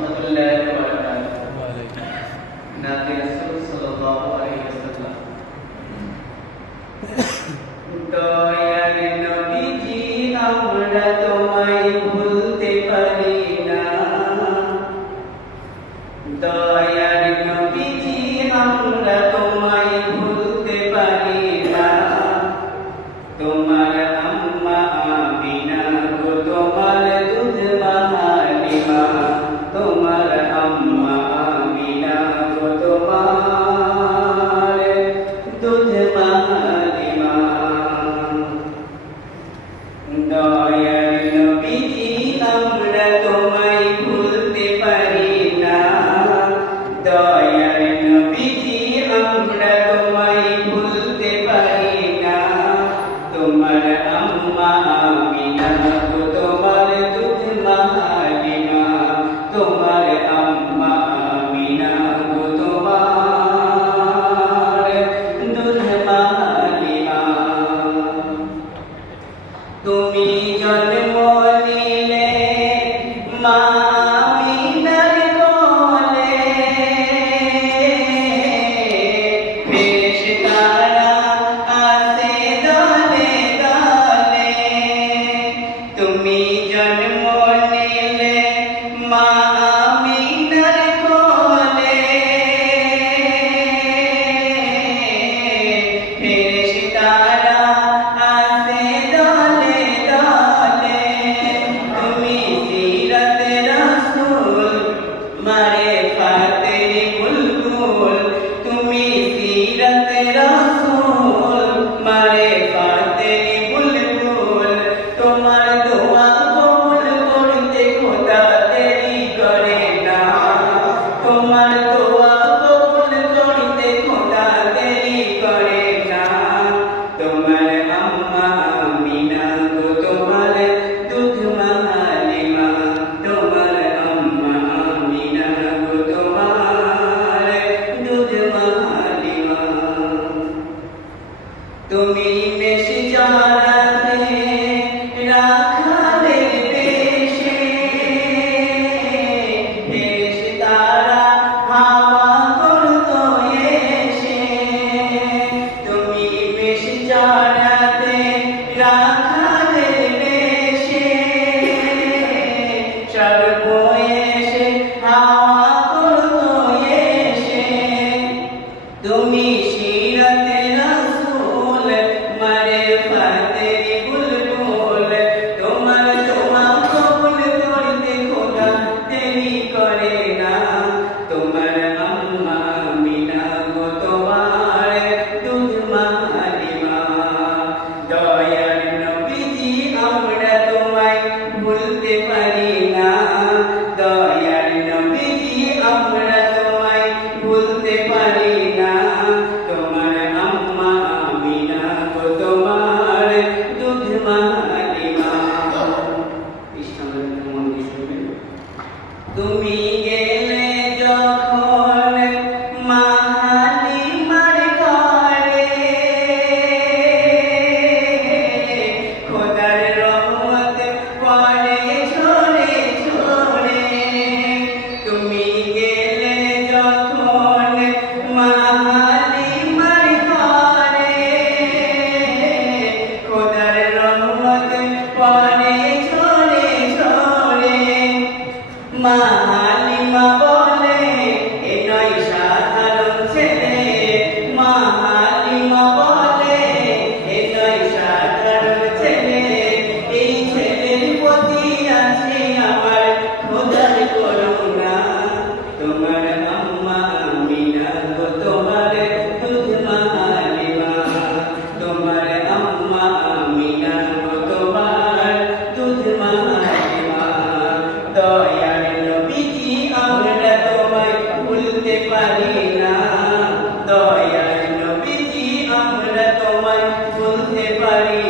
রহমতুল্লাহি ওয়া বারাকাতুহু। নাবি রাসূল সাল্লাল্লাহু আলাইহি ওয়াসাল্লাম দয়ার নবীজি আমরা তোমায় ভুলতে পারি না, দয়ার নবীজি আমরা তোমায় ভুলতে পারি না। তোমার আম্মা আমিনা গো তোমার দুধ মা হালিমা, তোমার আম্মা আমিনা গো তোমার দুধ মা হালিমা। দয়ার নবীজি আমরা তোমায় ভুলতে পারি না, দয়ার নবীজি আমরা তোমায় ভুলতে পারি না। তোমার আম্মা আমিনা গো তোমার দুধ মা হালিমা, তোমার আম্মা আমিনা গো তোমার দুধ মা হালিমা। তুমি জন্ম নিলে মা আমিনার কোলে, ফেরেশতারা আসে দলে দলে। তুমি জন্ম নিলে মা আমিনার কোলে, ফেরেশতারা আসে দলে দলে। তুমি সিরাতে রাসূল মারিফাতের বুলবুল, তুমি সিরাতে রাসূল মারিফাতের বুলবুল। তোমার দোয়া কবুল করতে খোদা দেরি করে না, তোমার দোয়া কবুল করতে খোদা দেরি করে না। তোমার আম্মা আমিনা গো তোমার দুধ মা হালিমা, তোমার আম্মা আমিনা গো তোমার দুধ মা হালিমা। তুমি মেশে জানাতে রাখালের বেশে, ফেরেশতারা হাওয়া করতো এসে। তুমি মেশে জানাতে রাখালের বেশে, সর্ব এসে হাওয়া করতো এসে। তুমি সিরাতে রাসূল মারিফাতের বুলবুল, তোমার দোয়া কবুল করতে খোদা দেরি করে না। তোমার আম্মা আমিনা গো তোমার দুধ মা হালিমা। দয়ার নবীজি আমরা তোমায় ভুলতে পারি না, দয়ার নবীজি আমরা তোমায় ভুলতে পারি না। তোমার আম্মা আমিনা গো তোমার দুধ মা হালিমা। ইসলামের মন্দির শুনবেন। তুমি গেলে যখন মা হালিমার ঘরে, খোদার রহমত পড়ে ঝরে ঝরে। তুমি গেলে যখন মা হালিমার ঘরে, খোদার রহমত পড়ে ঝরে ঝরে। মা হালিমা বলে এ নয় সাধারণ ছেলে, মা হালিমা বলে এ নয় সাধারণ ছেলে। এই ছেলের প্রতি আছে আমার খোদার করুণা। তোমার আম্মা আমিনা গো তোমার দুধ মা হালিমা, তোমার আম্মা আমিনা গো তোমার দুধ মা হালিমা। দয়ার নবীজি আমরা তোমায় ভুলতে পারি না, দয়ার নবীজি আমরা তোমায় ভুলতে পারি